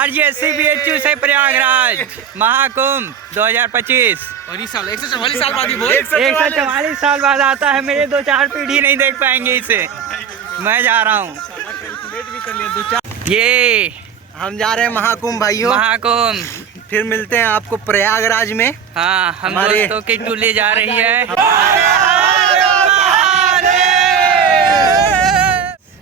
RGSC BHU से प्रयागराज महाकुंभ 2025। और इस साल 144 साल बाद ही बोल 144 साल बाद आता है। मेरे 2-4 पीढ़ी नहीं देख पाएंगे इसे। मैं जा रहा हूँ। ये हम जा रहे हैं महाकुंभ भाइयों। महाकुंभ फिर मिलते हैं आपको प्रयागराज में। हाँ, हमारे दोस्तों की टोली जा रही है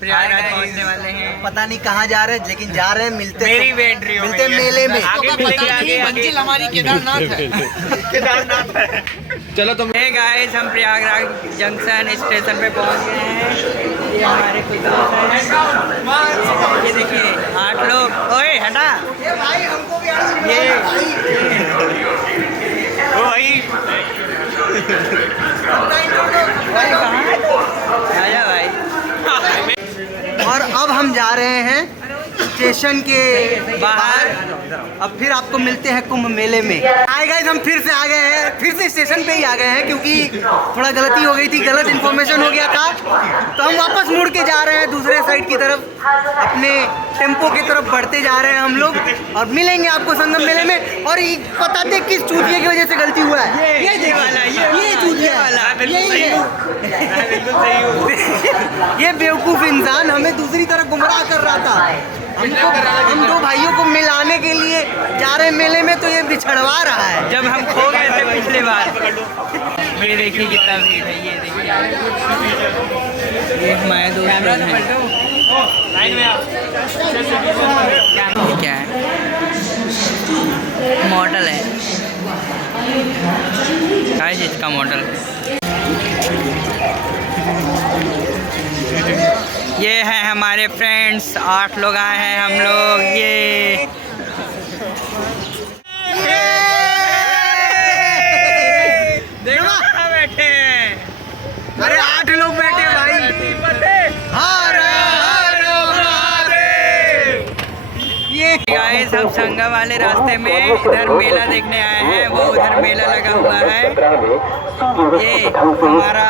प्रयागराज पहुंचने वाले हैं। पता नहीं कहाँ जा रहे हैं, लेकिन जा रहे हैं। मिलते मेरी बैटरी मिलते हैं मेले में। मंजिल हमारी केदारनाथ है। केदारनाथ है। चलो तुम गाइस, हम प्रयागराज जंक्शन स्टेशन पे पहुंच गए हैं। ये हमारे कुछ दोस्त हैं। ये देखिए 8 लोग। ओए हटा, ये भाई हमको भी ये भाई कहाँ है? आजा भाई। और अब हम जा रहे हैं स्टेशन के बाहर। अब फिर आपको मिलते हैं कुंभ मेले में। हाय गाइस, हम फिर से आ गए हैं। फिर से स्टेशन पे ही आ गए हैं क्योंकि थोड़ा गलती हो गई थी, गलत इन्फॉर्मेशन हो गया था। तो हम वापस मुड़ के जा रहे हैं दूसरे साइड की तरफ, अपने टेम्पो की तरफ बढ़ते जा रहे हैं हम लोग। और मिलेंगे आपको संगम मेले में। और बताते किस चूतिए की वजह से गलती हुआ है। ये चूतिया वाला, ये बेवकूफ़ इंसान हमें दूसरी तरफ गुमराह कर रहा था। हम दो भाइयों को मिलाने के लिए जा रहे मेले में, तो ये बिछड़वा रहा है। जब हम खो गए थे पिछले बार। ये देखिए कितना भीड़ है। ये देखिए ये हमारे दोस्त क्या है, मॉडल है। क्या चीज़ का मॉडल? ये है हमारे फ्रेंड्स। 8 लोग आए हैं हम लोग। ये देखो कहाँ बैठे हैं। अरे 8 लोग बैठे भाई। ये गाइस, हम संगम वाले रास्ते में इधर मेला देखने आए हैं। वो उधर मेला लगा हुआ है। ये हमारा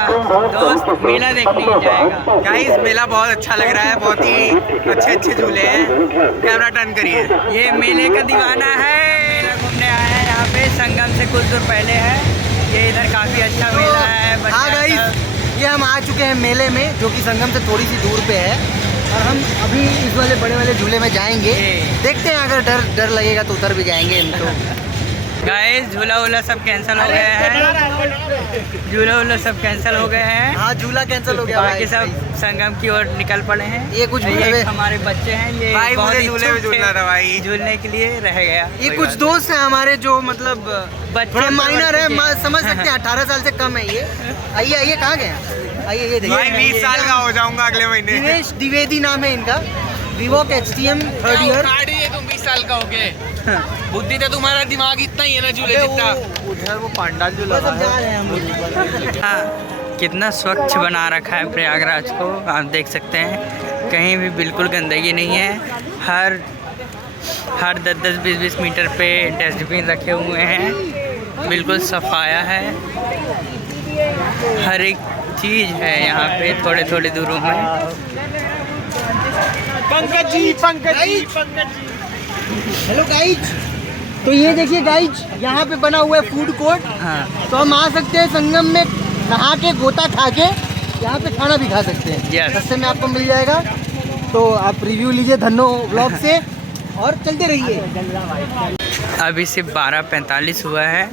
दोस्त मेला देखने जाएगा। गाइस, मेला बहुत अच्छा लग रहा है। बहुत ही अच्छे झूले हैं। कैमरा टर्न करिए। ये मेले का दीवाना है। मेला घूमने आया है यहाँ पे। संगम से कुछ दूर पहले है। ये इधर काफी अच्छा मेला है। हाँ गाइस, ये हम आ चुके हैं मेले में, जो कि संगम से थोड़ी सी दूर पे है। और हम अभी इस वाले बड़े वाले झूले में जाएंगे। देखते हैं, अगर डर लगेगा तो उधर भी जाएंगे हम तो। गाइस, झूला वूला सब कैंसिल हो गया है। झूला वूला सब कैंसिल हो गए हैं। हाँ, झूला कैंसिल हो गया। बाकी सब संगम की ओर निकल पड़े हैं। ये कुछ हमारे बच्चे हैं। ये भाई बहुत मुझे झूले में झूलना था भाई। झूलने के लिए रह गया। ये कुछ दोस्त हैं हमारे जो मतलब थोड़ा माइनर है, समझ सकते हैं। 18 साल से कम है ये। आइए कहाँ गए? आइए, ये देखिए। भाई 20 साल का हो जाऊंगा अगले महीने। दिनेश द्विवेदी नाम है इनका। विवोक HTM 3rd ईयर। तुम 20 साल का हो गए। बुद्धि तो तुम्हारा दिमाग इतना ही है ना झूले जितना। उधर वो पांडाल जो लगा है। हाँ, कितना स्वच्छ बना रखा है प्रयागराज को। आप देख सकते हैं, कहीं भी बिल्कुल गंदगी नहीं है। हर 10-10, 20-20 मीटर पे डस्टबिन रखे हुए हैं। बिल्कुल सफाया है। हर एक चीज़ है यहाँ पे थोड़े दूरों में। पंकज जी। हेलो गाइज, तो ये देखिए गाइज, यहाँ पे बना हुआ है फूड कोर्ट। हाँ, तो हम आ सकते हैं संगम में, नहा के गोता खा के यहाँ पे खाना भी खा सकते हैं। Yes. सस्ते में आपको मिल जाएगा। तो आप रिव्यू लीजिए धन्नो ब्लॉग से और चलते रहिए। अभी सिर्फ 12:45 हुआ है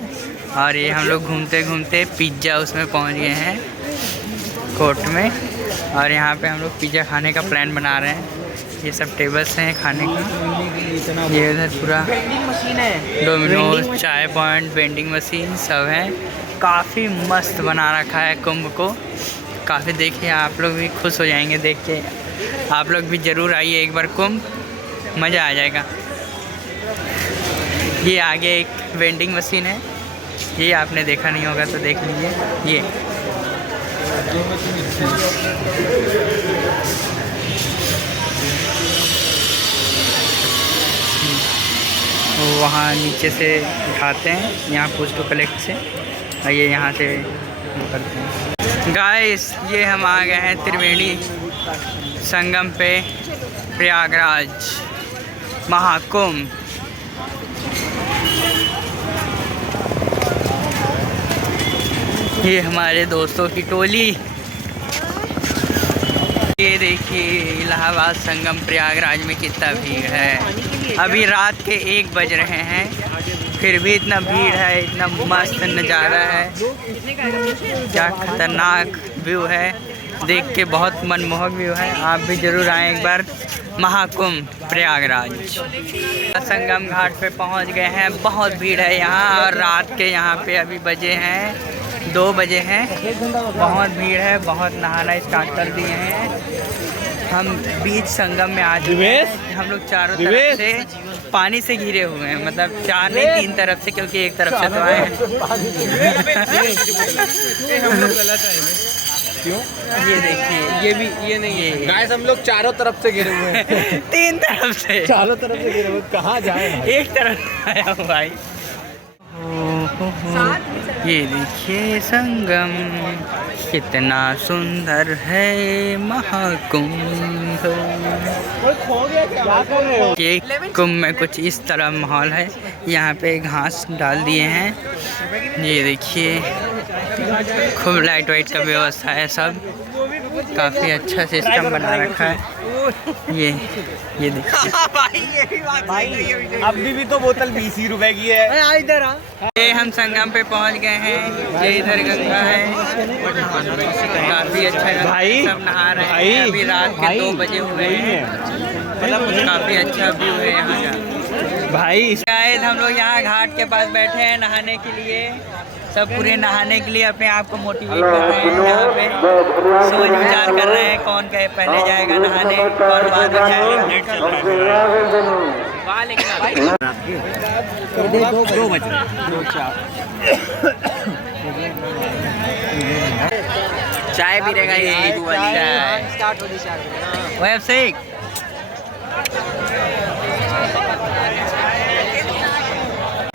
और ये हम लोग घूमते घूमते पिज़्ज़ा उसमें पहुँच गए हैं, कोर्ट में। और यहाँ पे हम लोग पिज़्ज़ा खाने का प्लान बना रहे हैं। ये सब टेबल्स हैं खाने की। ये उधर पूरा डोमिनोज, चाय पॉइंट, वेंडिंग मशीन सब है। काफ़ी मस्त बना रखा है कुंभ को। काफ़ी देखिए, आप लोग भी खुश हो जाएंगे देख के। आप लोग भी ज़रूर आइए एक बार कुंभ, मज़ा आ जाएगा। ये आगे एक वेंडिंग मशीन है। ये आपने देखा नहीं होगा तो देख लीजिए। ये वहाँ नीचे से उठाते हैं, यहाँ पुश टू कलेक्ट से, और ये यहाँ से करते हैं। गाइस, ये हम आ गए हैं त्रिवेणी संगम पे प्रयागराज। महाकुंभ। ये हमारे दोस्तों की टोली। ये देखिए इलाहाबाद संगम प्रयागराज में कितना भीड़ है। अभी रात के 1 बज रहे हैं, फिर भी इतना भीड़ है, इतना मस्त नज़ारा है, क्या खतरनाक व्यू है, देख के बहुत मनमोहक व्यू है। आप भी ज़रूर आएँ एक बार महाकुंभ प्रयागराज। संगम घाट पे पहुंच गए हैं, बहुत भीड़ है यहाँ, और रात के यहाँ पे अभी बजे हैं 2 बजे हैं, बहुत भीड़ है, बहुत नहाना स्टार्ट कर दिए हैं। हम बीच संगम में आ चुके हैं। हम लोग चारों तरफ से पानी से घिरे हुए हैं, मतलब 4 नहीं 3 तरफ से, क्योंकि एक तरफ से तो आए हैं। क्यों? ये देखिए, ये नहीं है गाइस, हम लोग चारों तरफ से घिरे हुए हैं। 3 तरफ से, चारों तरफ से घिरे हुए, कहाँ जाए? एक तरफ आया हूँ भाई। ये देखिए संगम कितना सुंदर है, महाकुंभ। ये कुंभ में कुछ इस तरह माहौल है, यहाँ पे घास डाल दिए हैं। ये देखिए खूब लाइट वाइट का व्यवस्था है, सब काफ़ी अच्छा सिस्टम बना रखा है। ये देखिए भाई अभी भी तो बोतल 20 रुपए की है। इधर आ। ये हम संगम पे पहुंच गए हैं। ये इधर गंगा है, काफ़ी अच्छा भाई, सब नहा रहे हैं। अभी रात के 2 बजे हुए हैं, मतलब काफ़ी अच्छा व्यू है यहाँ का। भाई शायद हम लोग यहाँ घाट के पास बैठे हैं नहाने के लिए, सब पूरे नहाने के लिए अपने आप को मोटिवेट कर रहे हैं। यहाँ पे सोच विचार कर रहे हैं कौन कहे पहले जाएगा नहाने, कौन बाद में जाएगा। चाय पी रहेगा ये वेब से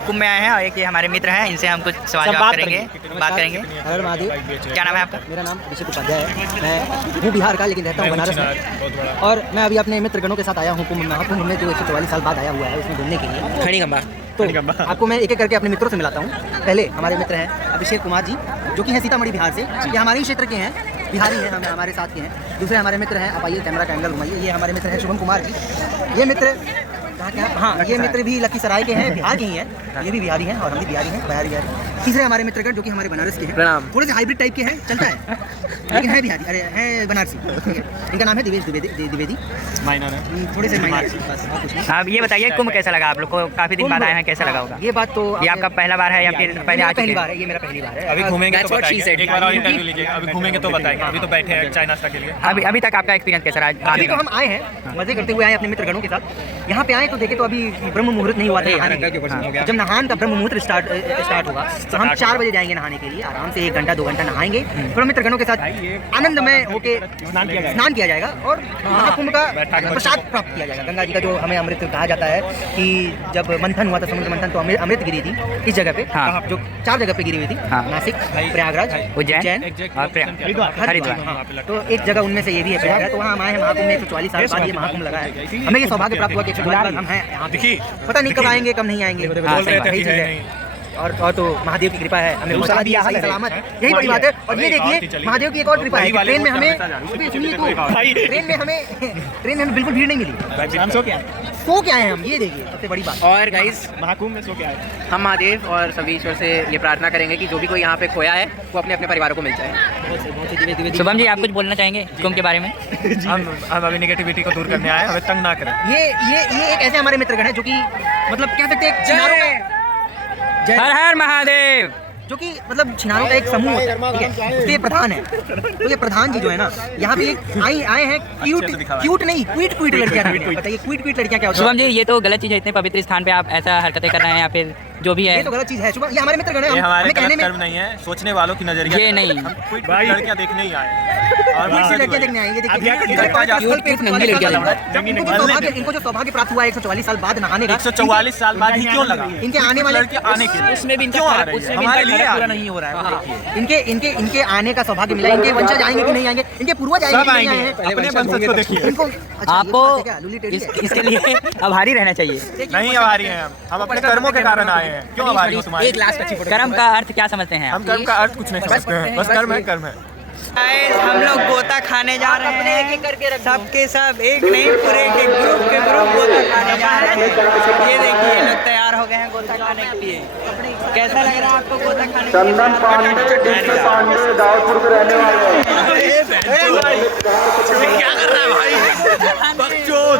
कुंभ में आए हैं, और एक ये हमारे मित्र हैं, इनसे हम कुछ सवाल जवाब करेंगे, बात करेंगे। हर महादेव। क्या नाम है आपका? मेरा नाम अभिषेक उपाध्याय है। मैं हूँ बिहार का, लेकिन रहता हूँ बनारस में। और मैं अभी अपने मित्रगणों के साथ आया हूँ कुंभ महाकुंभ में, जो 144 साल बाद आया हुआ है उसमें घूमने के लिए। खड़ीगंबा। तो आपको मैं एक एक करके अपने मित्रों से मिलाता हूँ। पहले हमारे मित्र हैं अभिषेक कुमार जी, जो कि हैं सीतामढ़ी बिहार से। ये हमारे ही क्षेत्र के हैं, बिहारी हैं, हम हमारे साथ के हैं। दूसरे हमारे मित्र हैं, आप आइए कैमरा का एंगल घुमाइए, ये हमारे मित्र हैं शुभम कुमार जी। ये मित्र हाँ, ये मित्र भी लखीसराय के हैं, बिहार के ही हैं। ये भी बिहारी हैं और हम भी बिहारी हैं, बिहारी। तीसरे हमारे मित्रगण जो कि हमारे बनारस के हैं, थोड़े से हाइब्रिड टाइप के हैं, चलता है, लेकिन है बिहारी, अरे है बनारसी। इनका नाम है दिवेश द्विवेदी। माइनर है, थोड़े से माइनर। आप ये बताइए कुंभ कैसा लगा आप लोग को? काफी दिन बाद आए हैं, कैसा लगा होगा? ये बात तो ये आपका पहला बार है या फिर पहले? पहली बार है, ये मेरा पहली बार है। अभी घूमेंगे तो बताएंगे, एक बार और इंटरव्यू लीजिए, अभी घूमेंगे तो बताएंगे। अभी तो बैठे हैं चाय नाश्ता के लिए। अभी तक आपका एक्सपीरियंस कैसा रहा? अभी तो हम आए हैं, मजे करते हुए आए अपने मित्रगणों के साथ। यहाँ पे आए तो देखे तो अभी ब्रह्म मुहूर्त नहीं हुआ था नहाने के। जब नहान का ब्रह्म मुहूर्त स्टार्ट होगा तो हम 4 बजे जाएंगे नहाने के लिए, आराम से 1 घंटा 2 घंटा नहाएंगे, फिर मित्रगणों के साथ आनंदमय होके स्नान किया जाएगा और महाकुंभ का प्रसाद प्राप्त किया जाएगा। गंगा जी का जो हमें अमृत कहा जाता है कि जब मंथन हुआ था, समुद्र मंथन, तो अमृत गिरी थी इस जगह पे, जो 4 जगह पे गिरी हुई थी, नासिक, प्रयागराज, उज्जैन और हरिद्वार। तो एक जगह उनमें से ये भी है प्रयागराज। तो वहाँ हम आए हैं महाकुंभ में 144 साल बाद ये महाकुंभ लगा है। हमें ये सौभाग्य प्राप्त हुआ कि 144 साल हम हैं यहाँ पे। पता नहीं कब आएंगे कब नहीं आएंगे, यही चीज़ है। और तो महादेव की कृपा है, हमें मौसला दिया सही सलामत, यही बड़ी बात है। और ये देखिए महादेव की एक और कृपा है, ट्रेन में हमें ट्रेन में बिल्कुल भीड़ नहीं मिली। सो क्या है हम, ये देखिए सबसे बड़ी बात। और गाइस महाकुंभ में सो क्या है, हम महादेव और सभी ईश्वर से ये प्रार्थना करेंगे कि जो भी कोई यहाँ पे खोया है वो अपने अपने परिवारों को मिल जाए। शुभम जी, आप कुछ बोलना चाहेंगे कुंभ के बारे में? हम अभी नेगेटिविटी को दूर करने आए, हमें तंग ना करें। ये एक ऐसे हमारे मित्रगण है जो कि मतलब कह सकते हैं हर हर महादेव, जो कि मतलब छिनारों का एक समूह होता है, ठीक है, उसके प्रधान है। तो ये प्रधान जी जो है ना, यहाँ पे आए हैं क्यूट नहीं, क्वीट लड़कियाँ। बताइए क्वीट लड़कियाँ क्या होती है? शुभम जी, ये तो गलत चीज़ है, इतने पवित्र स्थान पे आप ऐसा हरकतें कर रहे हैं या फिर जो भी है, ये तो गलत चीज़ है। शुभम, ये हमारे मित्रगण है, हमारे कहने में कर्म नहीं है, सोचने वालों की नजरिया ये नहीं, लड़कियाँ देखने ही आए। फिर से लड़कियां देखने आएंगे। इनको जो सौभाग्य प्राप्त हुआ 144 साल बाद नहाने का, 144 साल बाद ही क्यों लगा इनके आने वाले लड़के आने के लिए? उसमें भी क्यों आ रही है? हमारे लिए पूरा नहीं हो रहा है। इनके आने का सौभाग्य मिला। इनके वंशज आएंगे कि नहीं आएंगे, इनके पूर्वज आएंगे सब कि नहीं आएंगे, आएंगे, अपने वंशज को देखिए। इनको अच्छा, आपको ये बात है क्या? लूली टेढ़ी है? इसके लिए आभारी रहना चाहिए। नहीं आभारी हैं हम अपने कर्मों के कारण आए हैं। क्यों आभारी हो तुम्हारे? कर्म का अर्थ क्या समझते हैं आप? हम कर्म का अर्थ कुछ नहीं समझते हैं, बस कर्म है, कर्म है। गाइस हम लोग गोता खाने जा रहे हैं, सबके सब एक नहीं पूरे के ग्रुप गोता खाने जा रहे हैं। ये देखिए ये लोग तैयार हो गए हैं गोता खाने के लिए। कैसा लग रहा है आपको गोता खाने के लिए? क्या कर रहा है भाई? बकचोद।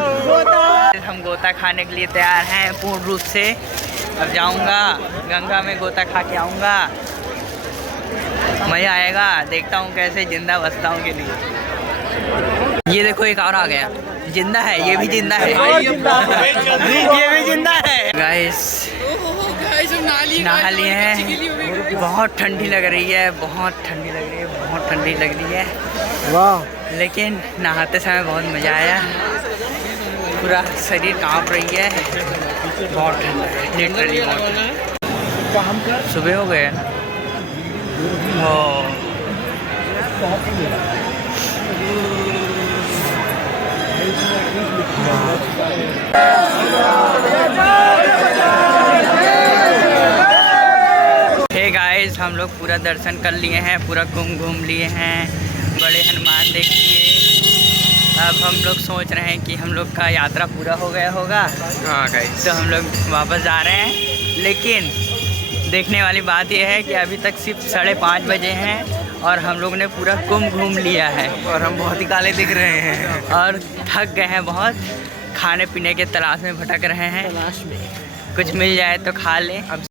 हम गोता खाने के लिए तैयार हैं पूर्ण रूप से। अब जाऊंगा गंगा में गोता खा के आऊँगा, मज़ा आएगा। देखता हूँ कैसे जिंदा बचता हूँ के लिए। ये देखो एक और आ गया, जिंदा है, ये भी जिंदा है, ये भी जिंदा है। गाइस नहा लिए हैं। बहुत ठंडी लग रही है, बहुत ठंडी लग रही है, बहुत ठंडी लग रही है। वाह, लेकिन नहाते समय बहुत मज़ा आया। पूरा शरीर कांप रही है, बहुत ठंडा है, लिटरली बहुत। सुबह हो गए हे गाइस हम लोग पूरा दर्शन कर लिए हैं, पूरा घूम लिए हैं, बड़े हनुमान देख लिए। अब हम लोग सोच रहे हैं कि हम लोग का यात्रा पूरा हो गया होगा। हाँ गाइस, तो हम लोग वापस जा रहे हैं। लेकिन देखने वाली बात यह है कि अभी तक सिर्फ 5:30 बजे हैं और हम लोग ने पूरा कुंभ घूम लिया है और हम बहुत ही काले दिख रहे हैं और थक गए हैं बहुत। खाने पीने के तलाश में भटक रहे हैं, कुछ मिल जाए तो खा लें।